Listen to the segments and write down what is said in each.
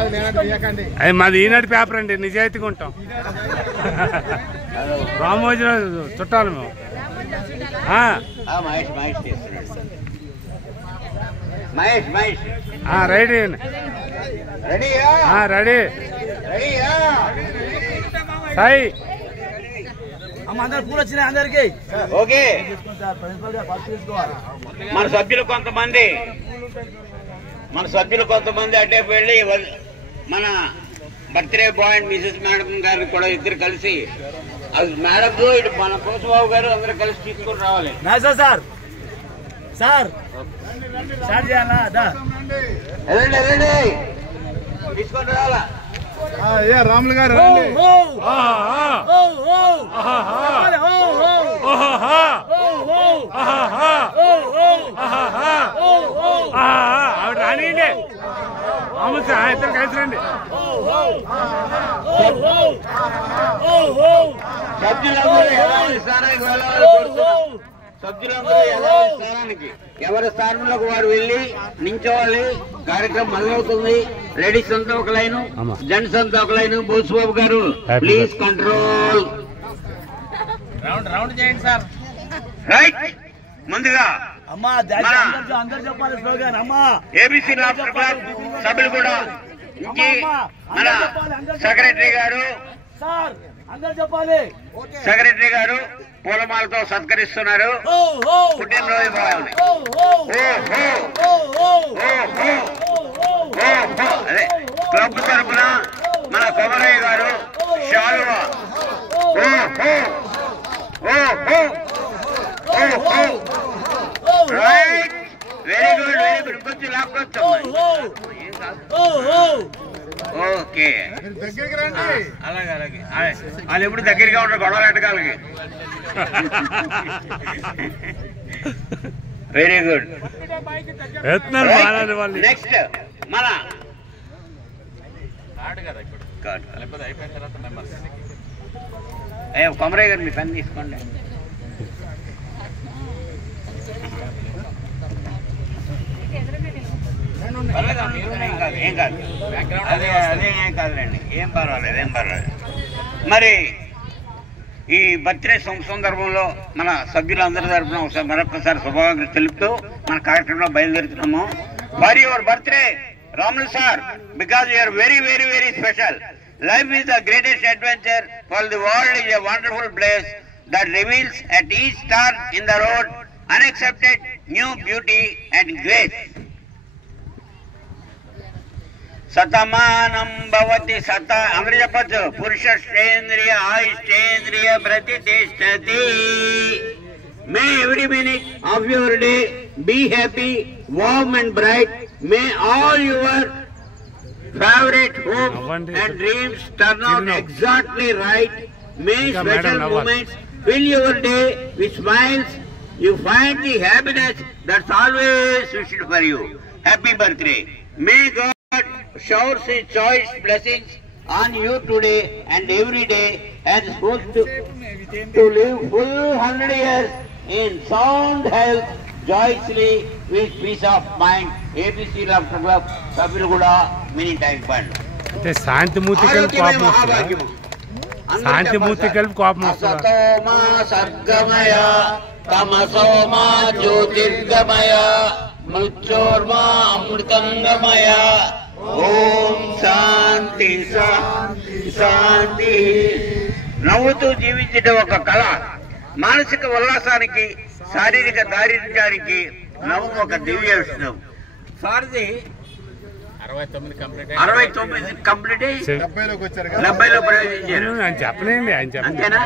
అది మాది ఈనాటి పేపర్ అండి, నిజాయితీగా ఉంటాం. రామోజీరావు చుట్టాలు మేము. రెడీ రెడీ సాయి అందరు పూలు వచ్చినాయి అందరికి. ఓకే, మన సభ్యులు కొంతమంది అడ్డే వెళ్ళి మన birthday boy and Mrs madam గారిని కూడా ఇద్దరు కలిసి మేడం ఇటు మన కోసబాబు గారు అందరూ కలిసి తీసుకుని రావాలి. సార్ సార్ స్టార్ట్ చేయాలా? తీసుకొని రావాలా? రాములు గారు ఆవిడ రానియండి, రాములు సార్ ఇద్దరు కలిసి రండి. సభ్యులందరూ స్థానానికి ఎవరి స్థానంలోకి వారు వెళ్ళి నించోవాలి. కార్యక్రమం మొదలవుతుంది. లేడీస్ అంతా ఒక లైను, జెంట్స్ అంతా ఒక లైను. బోసుబాబు గారు ప్లీజ్ కంట్రోల్. రౌండ్ చేయండి సార్. రైట్. ముందుగా అందరు చెప్పాలి స్లోగన్. అమ్మా ఏబీసీ రాష్ట్ర క్లబ్ సభ్యులు కూడా మన సెక్రటరీ గారు సెక్రటరీ గారు పూలమాలతో సత్కరిస్తున్నారు. పుట్టినరోజు బాగుంది. అదే క్లబ్ తరఫున మన కొమరయ్య గారు షాలువా. Right, very good very good. కొంచెం లాక్కొచ్చు. ఓకే, అలాగే అలాగే. వాళ్ళు ఎప్పుడు దగ్గరగా ఉంటారు గొడవలు ఎట్టకాలకి. Very good. నెక్స్ట్ మన కొమరయ్య గారు మీ పని తీసుకోండి. ఏం కాదు, అదే ఏం కాదులేండి, ఏం పర్వాలేదు. మరి ఈ బర్త్డే సందర్భంలో మన సభ్యులందరి తరఫున మరొకసారి శుభాకాంక్షలు తెలుపుతూ మన కార్యక్రమంలో బయలుదేరుతున్నాము. For your birthday Ramulu sir, because you are very very very special. Life is the greatest adventure, for the world is a wonderful place that reveals at each turn in the road unexpected new beauty and grace. శతమానం భవతి శత అందరూ చెప్పచ్చు. పురుష శ్రేంద్రియ ఆయుష్ేంద్రియ ప్రతిష్టతి. May every minute of your day be happy, warm and bright. May all your favourite hopes and dreams turn out exactly right. May special moments fill your day with smiles. You find the happiness that's always wished for you. Happy birthday. May God showers His choice blessings on you today and every day, and supposed to live full 100 years in sound health, joyously with peace of mind. ABC Laughter Club, Sabirguda, Mini Tank Fund. Shantimurthy కలిపి కోపం వస్తుంది. శాంతిమూర్తి కలిపి కోపం వస్తుంది. సర్గమయ తమసోమా జ్యోతిర్గమయ మృత్యోర్మా అమృతంగమయ. ఓం శాంతి శాంతి శాంతి. నవ్వుతూ జీవించడం ఒక కళ. మానసిక ఉల్లాసానికి, శారీరక దారిద్ర్యానికి నవ్వు ఒక దివ్య విషయం. సార్ది 69 కంప్లీట్ 70లోకి వచ్చారు. 70లో ప్రవేశించారు. ఆయన చెప్పలేండి, ఆయన అంతేనా?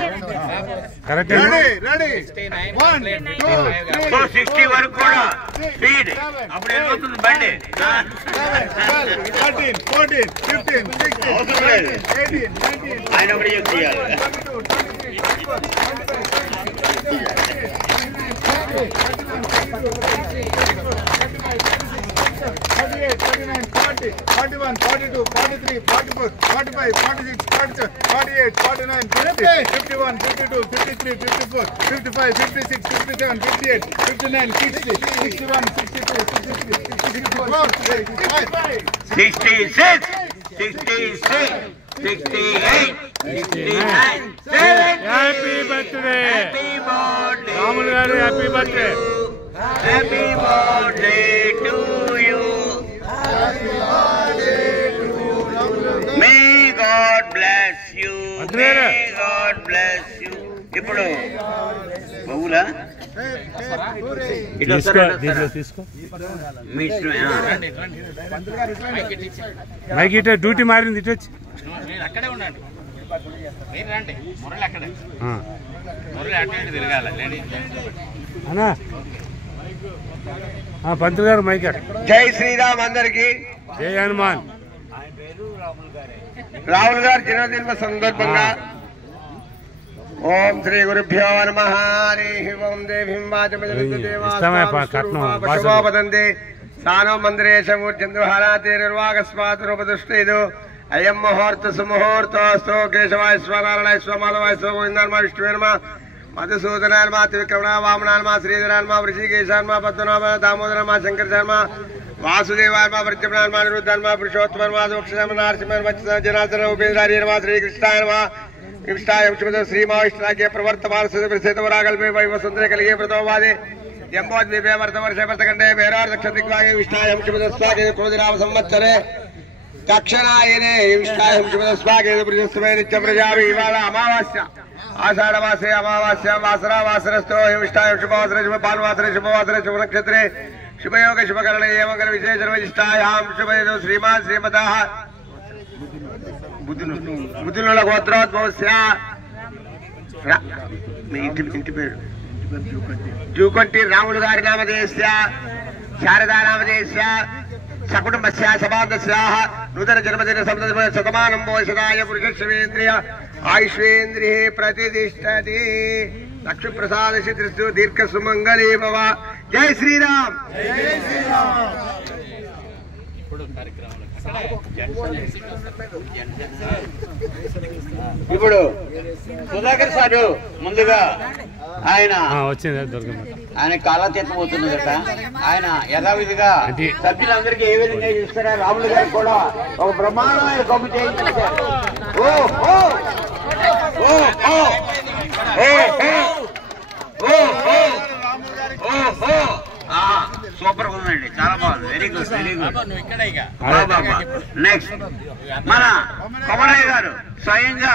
కరెక్ట్. 60 వరకు కూడా స్పీడ్. అప్పుడు వెళ్ళిపోతుంది బండి. అవసరం లేదు, ఆయన ఒకటి చేయాలి. 38, 39, 40, 41, 42, 43, 44, 45, 46, 47, 48, 49, 50, 51, 52, 53, 54, 55, 56, 57, 58, 59, 60, 61, 62, 63, 64, 65, 66. 66, 68, 69, 70. Happy birthday Happy birthday Ramulu garu, happy birthday. Happy birthday to you. May God bless you. May God bless you. ఇప్పుడు బహుళా తీసుకో తీసుకో మీ ఇష్టమే. మైక్ ఇట డ్యూటీ మారింది ఇటు వచ్చి అక్కడే ఉండండి, మీరు రండి. మురళి అక్కడే, మురళి అటు ఇటు తిరగాల. అన్నా పంతులు గారు మైక్ జై శ్రీరామ్ అందరికి. జై హనుమాన్. రాహుల్ గారి జన్మదిన సందర్భంగా ఓం శ్రీ గురుభ్యో నమః. హరి ఓం దేవీం వాచమదందే సానో మందిరేశమూర్చంద్రహారాతే నిర్వాగస్మాత్ రూపదృష్టేదు అయం ముహూర్త సుముహూర్తోస్తు కేశవాయ స్వనారాయణ స్వమాధవాయ స్వగోవిందాన్మ విష్ణువేర్మ మధుసూదనాన్మ త్రివిక్రమణ వామనాన్మ శ్రీధరాన్మ వృషికేశాన్మ పద్మనాభ దామోదరమ శంకరశర్మ వాసుదేవాన్మ ప్రత్యమనాన్మ నిరుద్ధాన్మ పురుషోత్తమన్మ దోక్షమ నారసింహ జనార్దన ఉపేంద్రార్యన్మ శ్రీకృష్ణాన్మ విష్టాయ శ్రీమావిష్ణాఖ్య ప్రవర్తమాన సుధవరాగల్పే వైవసుందర కలిగే ప్రతోవాదే జంబోద్వీపే వర్తవర్ష భర్తకండే భేరార్దక్షదిగ్వాగే విష్టాయం శుభదస్వాగే క్రోధిరామ సంవత్సరే దక్షిణాయనే విష్టాయం శుభదస్వాగే ప్రజస్వే నిత్య ప్రజాభి. ఇవాళ అమావాస్య, ఆషాఢమాసే అమావాస్య వాసరా వాసరస్థో విష్టాయం శుభవాసర శుభ భానువాసరే శుభవాసరే శుభ నక్షత్రే శుభయోగ శుభకరణ ఏ మంగళ విశేష విశిష్టాయాం శుభేదో శ్రీమాన్ శ్రీమతా బుద్ధుల గోత్రోద్భవస్య ఇంటి పేరు జూకొంటి రాములు గారి నామధేయస్య శారదా నామధేయస్య సకుటుంబస్య సమాదస్య నూతన జన్మదిన శతమానం భోషదాయ పురుషేంద్రియ ఆయుష్ేంద్రియే ప్రతిష్టతి. లక్ష్మీప్రసాద శత్రుస్తు దీర్ఘ సుమంగళీ భవ. జై శ్రీరామ్. ఇప్పుడు సుధాకర్ సారు ముందుగా ఆయన ఆయన కాలాతీతం అవుతున్నదట. ఆయన యథావిధిగా సభ్యులందరికీ ఏ విధంగా ఇస్తారా రాములు గారు కూడా ఒక బ్రహ్మాండమైన కబు చేయించారు. సూపర్ ఉందండి, చాలా బాగుంది. Very good, very good. Next మన కొమరయ్య గారు స్వయంగా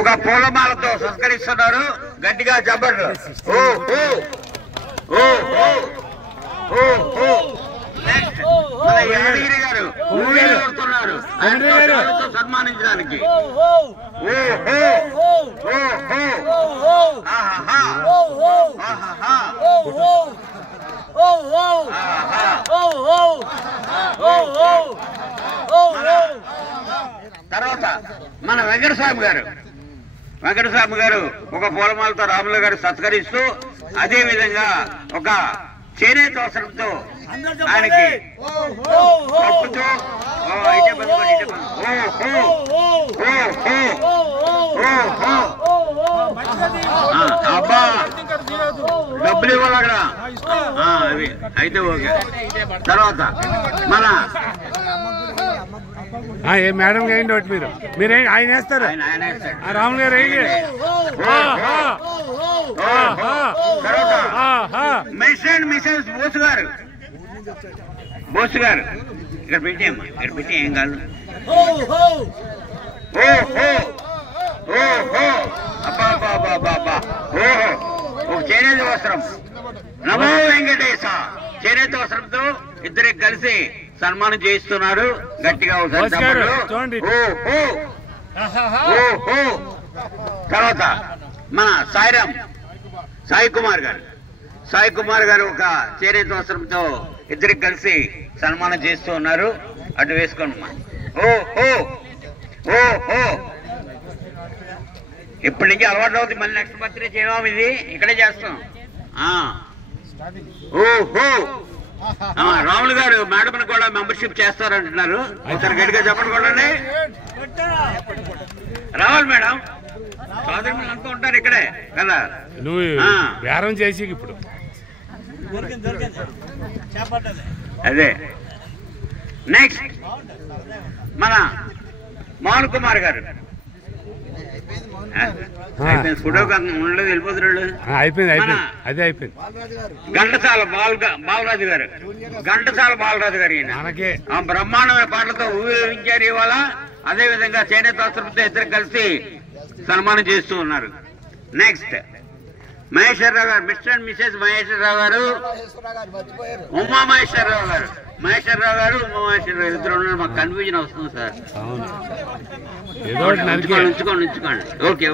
ఒక పూలమాలతో సత్కరిస్తున్నారు. గట్టిగా చెప్పండి. నెక్స్ట్ మన యాదగిరి గారు కొడుతున్నారు సన్మానించడానికి. తర్వాత మన వెంకటస్వామి గారు ఒక పూలమాలతో రాములు గారు సత్కరిస్తూ, అదే విధంగా ఒక చేనేత వస్త్రంతో ఆయనకి కప్పుతూ అబ్బా డబ్బులు ఇవ్వాలి అక్కడ. అవి అయితే ఓకే. తర్వాత మన మేడం వేయండి ఒకటి, మీరు ఆయన వేస్తారు, రాములు గారు వేయండి. మిస్టర్ మిసెస్ బోస్ గారు ఇక్కడ పెట్టేమ్మా, ఇక్కడ పెట్టి ఏం కాదు. ఒక చేనేత వస్త్రం, నమో వెంకటేశ చేనేత వస్త్రంతో ఇద్దరికి కలిసి సన్మానం చేస్తున్నారు. గట్టిగా తర్వాత మన సాయి కుమార్ గారు ఒక చేనేత వస్త్రంతో ఇద్దరికి కలిసి సన్మానం చేస్తూ ఉన్నారు. అటు వేసుకోండి. ఇప్పటి నుంచి అలవాటు అవుతుంది. మళ్ళీ నెక్స్ట్ బర్త్డే చేయడం ఇది ఇక్కడే చేస్తాం. రాములు గారు మేడం కూడా మెంబర్షిప్ చేస్తారంటున్నారు. ఒకసారి గట్టిగా చెప్పండి కూడా. రావాలి మేడం, సోదరి అంతా ఉంటారు ఇక్కడే కదా. నువ్వు బేరం చేసి ఇప్పుడు అదే నెక్స్ట్ మన మోహన్ కుమార్ గారు. అయిపోయింది, ఫోటో ఉండలేదు, వెళ్ళిపోతున్నాడు. అయిపోయింది, అదే అయిపోయింది. ఘంటసాల బాలరాజు గారు, ఘంటసాల బాలరాజు గారు ఈయన బ్రహ్మాండమైన పాటలతో ఊహించారు ఇవాళ. అదేవిధంగా చేనేత వస్త్రంతో ఇద్దరు కలిసి సన్మానం చేస్తూ ఉన్నారు. నెక్స్ట్ మహేశ్వరరావు గారు, మిస్టర్ అండ్ మిసెస్ మహేశ్వరరావు గారు, ఉమా మహేశ్వరరావు గారు. మహేశ్వరరావు గారు, ఉమా మహేశ్వరరావు ఇద్దరు ఉన్నారు. మాకు కన్ఫ్యూజన్ వస్తుంది సార్. ఉంచుకోండి. ఓకే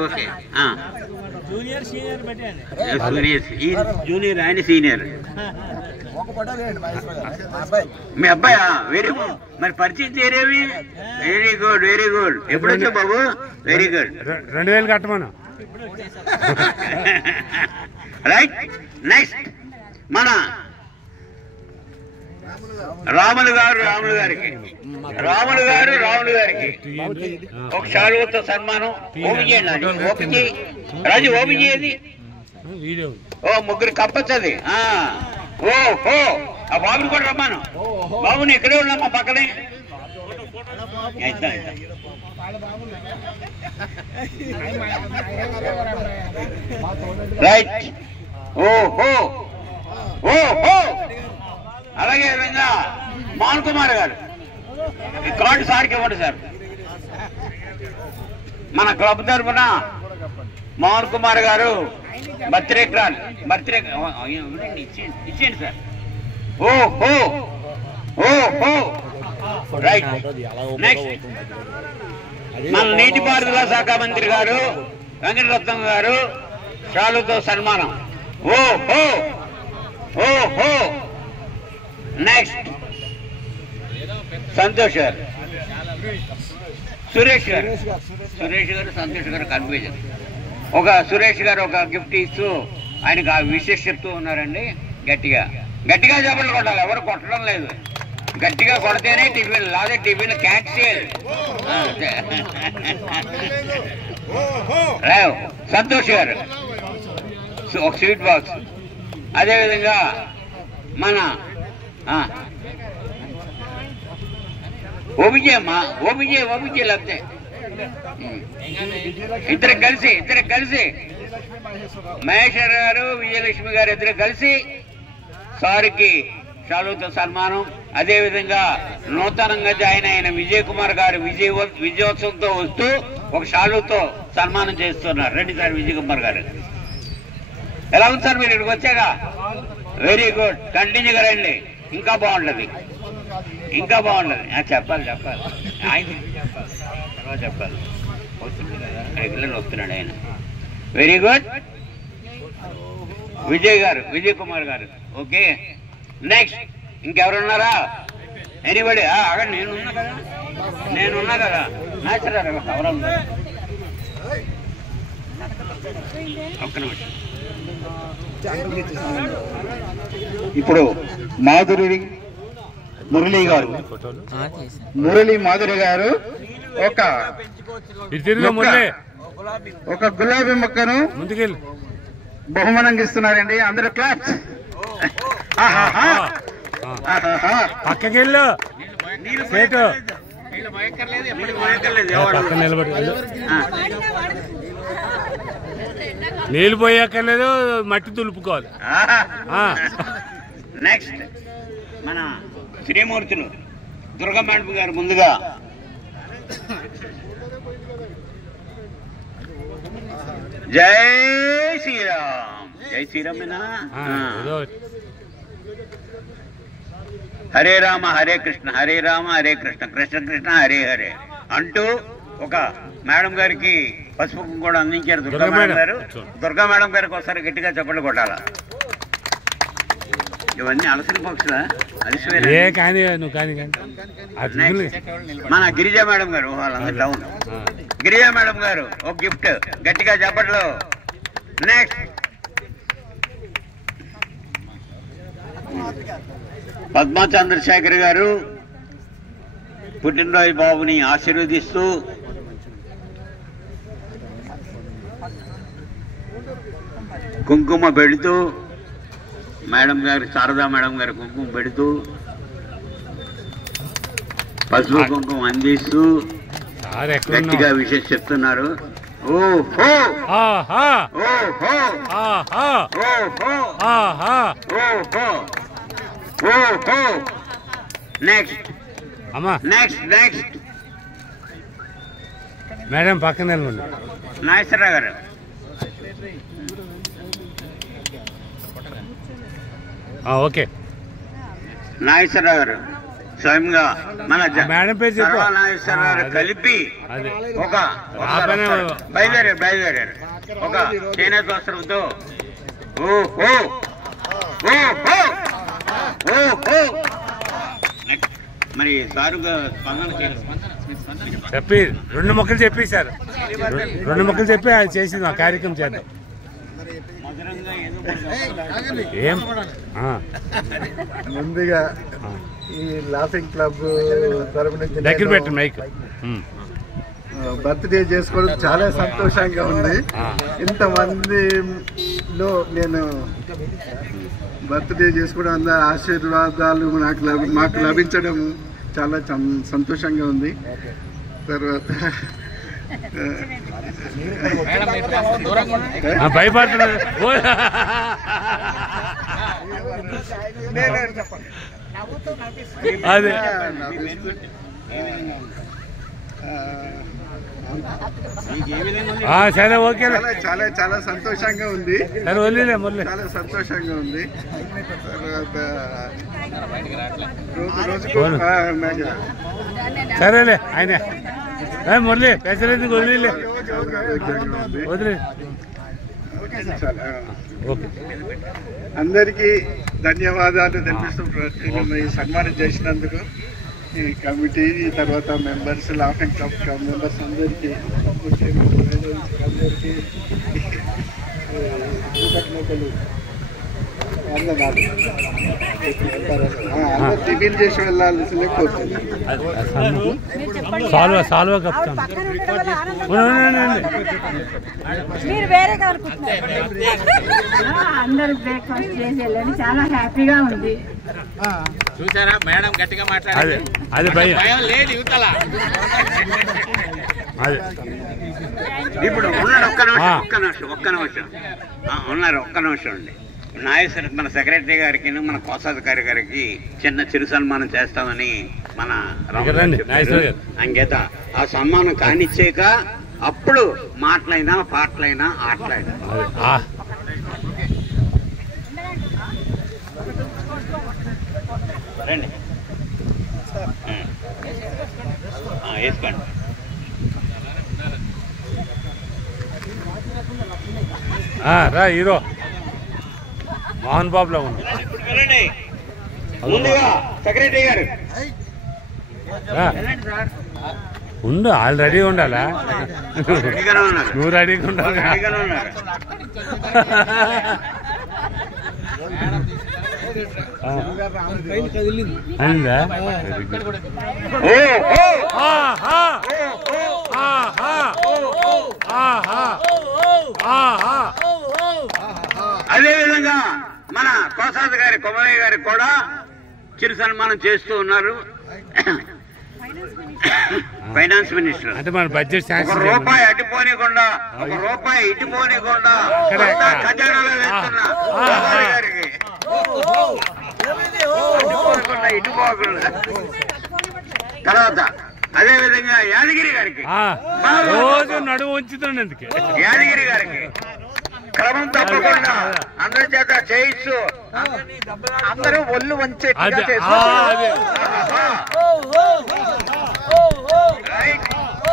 జూనియర్ ఆయన సీనియర్. మీ అబ్బాయా? Very good. మరి పరిచయం చేరేవి. Very good. ఎప్పుడు వచ్చావు బాబు? Very good. 2000 కట్టమను. రైట్. నెక్స్ట్ మన రాములు గారికి ఒక శాలువతో సన్మానం. రాజు ఓబిజీ ఓ ముగ్గురు కప్పచ్చది. ఓహో ఆ బాబుని కూడా రమ్మాను. బాబుని ఇక్కడే ఉన్నామా పక్కనే. రైట్. ఓహో అలాగే విధంగా మోహన్ కుమార్ గారు ఈ కార్డు సార్కి ఇవ్వండి సార్. మన క్లబ్ తరఫున మోహన్ కుమార్ గారు బర్త్డే ఇచ్చేయండి సార్. ఓహో రైట్. నెక్స్ట్ మన నీటిపారుదల శాఖ మంత్రి గారు వెంకటరత్నం గారు షాలుతో సన్మానం. ఓహో నెక్స్ట్ సంతోష్ గారు, సురేష్ గారు, సంతోష్ గారు కన్ఫ్యూజన్. సురేష్ గారు ఒక గిఫ్ట్ ఇస్తూ ఆయనకు ఆ విషయం చెప్తూ ఉన్నారండి. గట్టిగా చెప్పలు కొట్టాలి, ఎవరు కొట్టడం లేదు. గట్టిగా కొడితేనే టిఫిన్, లేదా టిఫిన్ క్యాన్సిల్. సంతోష్ గారు ఒక స్వీట్ బాక్స్. అదేవిధంగా మన ఓబిజే లేకపోతే ఇద్దరు కలిసి మహేశ్వర్ గారు, విజయలక్ష్మి గారు ఇద్దరు కలిసి సారికి షాలుతో సన్మానం. అదేవిధంగా నూతనంగా జాయిన్ అయిన విజయ్ కుమార్ గారు విజయోత్సవంతో వస్తూ ఒక షాలుతో సన్మానం చేస్తున్నారు. రండి సార్ విజయ్ కుమార్ గారు. ఎలా ఉంది సార్ మీరు ఇక్కడికి వచ్చాక? Very good. కంటిన్యూగా రండి, ఇంకా బాగుంటుంది. చెప్పాలి ఆయన తర్వాత చెప్పాలి. వస్తున్నాడు ఆయన. Very good. విజయ్ కుమార్ గారు. ఓకే. నెక్స్ట్ ఇంకెవరున్నారా? ఎనీబడి? అక్కడ నేనున్నా కదా నాచురా. ఎవరన్నా ఒక్క నిమిషం. ఇప్పుడు మురళీ మాధురి గారు ఒక గులాబీ మొక్కను బహుమానంగా ఇస్తున్నారండి. అందరూ క్లాప్స్. పక్కకెళ్ళు సేటు నిలబడి నీళ్ళు పోయాకలేదు, మట్టి తులుపుకోవాలి. నెక్స్ట్ మన శ్రీమూర్తులు దుర్గా మేడం గారు ముందుగా జై శ్రీరామేనా? హరే రామ హరే కృష్ణ, హరే రామ హరే కృష్ణ, కృష్ణ కృష్ణ హరే హరే అంటూ ఒక మేడం గారికి పసుపు కూడా అందించారు. దుర్గా మేడం గారికి ఒకసారి గట్టిగా చప్పట్లు కొట్టాలా. ఇవన్నీ అలసిన పక్షులా? మన గిరిజా మేడం గారు, వాళ్ళందరూ డౌన్. గిరిజా మేడం గారు ఒక గిఫ్ట్, గట్టిగా చప్పట్లు. నెక్స్ట్ పద్మా చంద్రశేఖర్ గారు పుట్టినరోజు బాబుని ఆశీర్వదిస్తూ కుంకుమ పెడుతూ, మేడం గారు శారదా మేడం గారు కుంకుమ పెడుతూ పసుపు కుంకుమ అందిస్తూ గట్టిగా విషయం చెప్తున్నారు. ఓహో ఆహా ఓహో ఆహా ఓహో ఆహా ఓహో ఓహో. నెక్స్ట్ అమ్మా నెక్స్ట్ నెక్స్ట్ మేడం పక్కన నిలబడి. నాగేశ్వరరావు గారు. ఓకే నాగేశ్వరరావు గారు స్వయంగా మన మేడం పేరు చెప్పు. నాగేశ్వరరావు గారు కలిపి అదే ఒక బయలుదేరారు ఒక చేనేత వస్త్రంతో ఓహో ఓహో ఓహో. మరి సారుగా స్పందన చెప్పి 2 మొక్కలు చెప్పేశారు. 2 మొక్కలు చెప్పి అది చేసింది. ఆ కార్యక్రమం చేద్దాం. ఏం ముందుగా ఈ లాఫింగ్ క్లబ్ తరపు నుంచి దగ్గర పెట్టి మైక్. బర్త్డే చేసుకోవడం చాలా సంతోషంగా ఉంది. ఇంతమందిలో నేను బర్త్డే చేసుకోవడం, అందరి ఆశీర్వాదాలు మాకు లభించడం చాలా సంతోషంగా ఉంది. తర్వాత భయపడుతున్నారు. అదే సరే ఓకే. చాలా చాలా సంతోషంగా ఉంది. సరే వదిలే మురళి. చాలా సంతోషంగా ఉంది. తర్వాత సరేలే ఆయన మురళి పెసరెందుకు వదిలే వదిలే. ఓకే అందరికీ ధన్యవాదాలు తెలిపిస్తూ సన్మానం చేసినందుకు ఈ కమిటీ, తర్వాత మెంబర్స్, లాఫింగ్ క్లబ్ మెంబర్స్ అందరికీ అందరికీ కృతజ్ఞతలు. టిఫిన్ చేసి వెళ్ళాల్సిందే కోరుతున్నాను. సాల్వా కప్తాను. మీరు వేరే అందరూ బ్రేక్ఫాస్ట్ చేసి వెళ్ళండి. చాలా హ్యాపీగా ఉంది. చూసారా మేడం గట్టిగా మాట్లాడారు. అది భయం లేదు యువతల. అదే ఇప్పుడు ఉన్నాడు. ఒక్క నిమిషం ఉన్నారు. ఒక్క నిమిషం అండి. నాగేశ్వర మన సెక్రటరీ గారికి, మన కోశాధికారి గారికి చిన్న చిరు సన్మానం చేస్తామని మన అంగేత ఆ సన్మానం కానిచ్చాక అప్పుడు మాటలైనా పాటలైనా ఆటలైనా రండి వేసుకోండి. రా హీరో మోహన్ బాబులో ఉంది. ముందుగా సెక్రటరీ గారు ఉండు. వాళ్ళు రెడీగా ఉండాలా? నువ్వు రెడీగా ఉండాలి. అయిందా? అదేవిధంగా మన కోశాధికారి కొమరయ్య గారికి కూడా చిరు సన్మానం చేస్తూ ఉన్నారు. ఫైనాన్స్ మినిస్టర్ అంటే మన బడ్జెట్ రూపాయి అటుపోనికుండా ఖజానాలో వేస్తున్న గారికి ఇటుపోకుండా. తర్వాత అదేవిధంగా యాదగిరి గారికి రోజు నడువు ఉంచుతుండే. అందుకే యాదగిరి గారికి క్రమం తప్పకుండా అందరి చేత చేయిస్తూ అందరూ ఒళ్ళు వంచే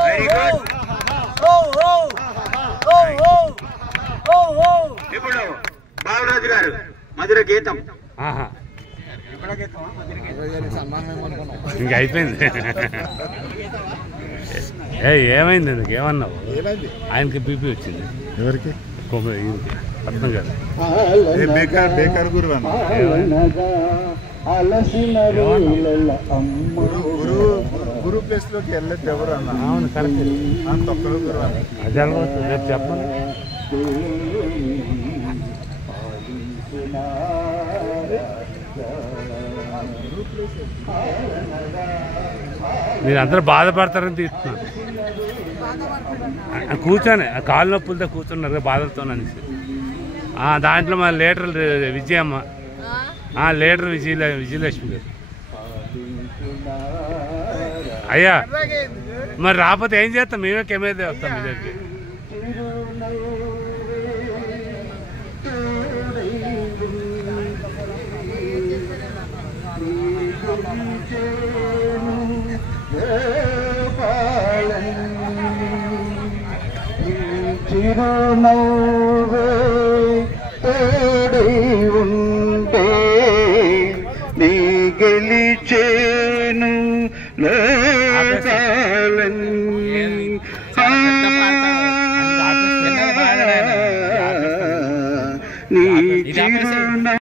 వెరీ గుడ్. ఇప్పుడు బాలరాజు గారు మధుర గీతం. ఇంకా అయిపోయింది. ఏమైంది? ఎందుకు ఏమన్నావు? ఆయనకి బీపీ వచ్చింది. ఎవరికి? అర్థం కాదు. బేకార్ గురు గురు ప్లేస్ లోకి వెళ్ళొద్దు ఎవరు అన్న. అవును కరెక్ట్. అంత ఒక్కరు గురు అన్న. అది అలవాటు. రేపు చెప్పండి. గురు ప్లేస్ మీరు అందరూ బాధపడతారని తీస్తున్నాను. కూర్చొని కాలు నొప్పులతో కూర్చున్నారు బాధలతో అనేసి. దాంట్లో మా లీడర్ విజయమ్మ, లీడర్ విజయలక్ష్మి గారు. అయ్యా మరి రాకపోతే ఏం చేస్తాం? మేమే కెమెరా వస్తాం మీ దగ్గరికి. చిరునవ్వు